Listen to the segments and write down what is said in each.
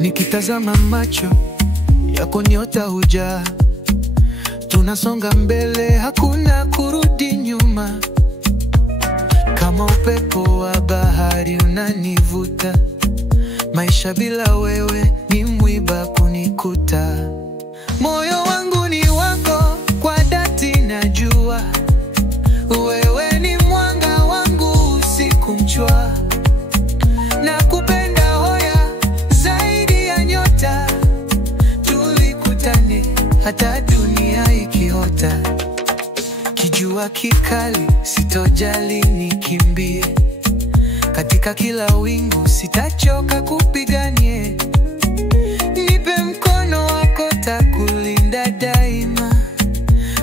Nikitazama macho yako nyota hujaa, tunasonga mbele, hakuna kurudi nyuma. Kama upepo wa bahari unanivuta, maisha bila wewe ni mwiba kunikuta. Moyo wangu ni wako, kwa dhati najua, wewe ni mwanga wangu usiku mchwa. Nakupenda hoya zaidi ya nyota, tulikutane hata dunia ikiota. Kijua kikali sitojali nikimbie, katika kila wingu sitachoka kupiganie. Nipe mkono wako takulinda daima,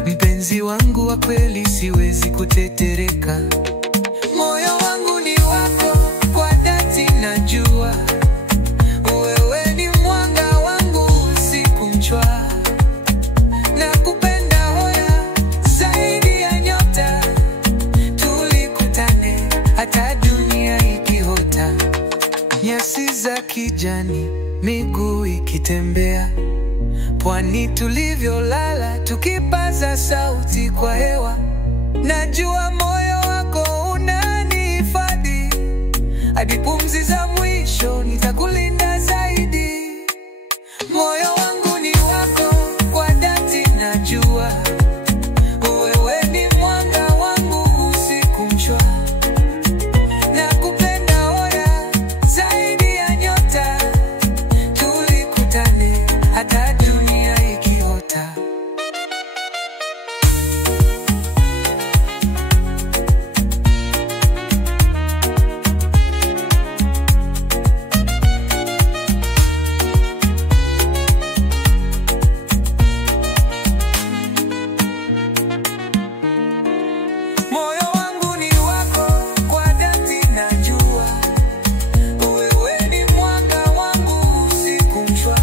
mpenzi wangu wa kweli siwezi kutetereka. Moyo wangu ni wako, kwa dhati najua, wewe ni mwanga wangu usiku mchwa. Nakupenda hoya zaidi ya nyota, tulikutane hata dunia ikiota. Nyasi za kijani, miguu ikitembea, pwani tulivyolala, tukipaza sauti kwa hewa. Najua moyo wako unanihifadhi, hadi pumzi za mwisho nitakulinda zaidi. Moyo wangu ni wako, kwa dhati najua, wewe ni mwanga wangu usiku mchwa. Nakupenda hoya zaidi ya nyota, tulikutane hata dunia ikiota. Moyo wangu ni wako, kwa dhati najua, wewe ni mwanga wangu usiku mchwa.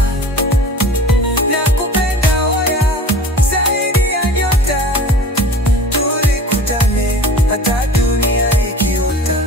Nakupenda hoya zaidi ya nyota, tulikutane hata dunia ikiota.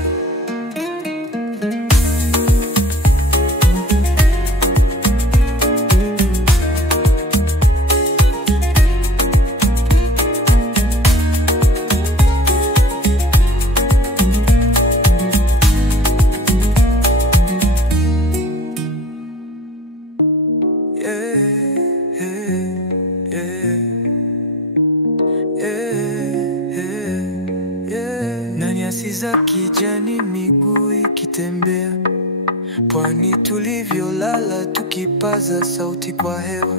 Na nyasi za kijani, miguu ikitembea, pwani tulivyolala, tukipaza sauti kwa hewa.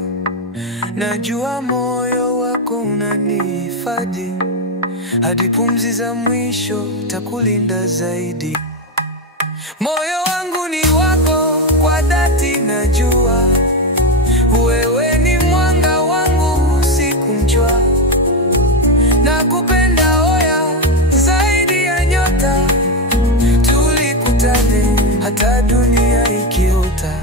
Najua moyo wako unanihifadhi, hadi pumzi za mwisho takulinda zaidi. Moyo wangu ni wako, kwa dhati najua, wewe ni mwanga wangu usiku mchwa. Nakupenda hoya zaidi ya nyota, tulikutane hata dunia ikiota.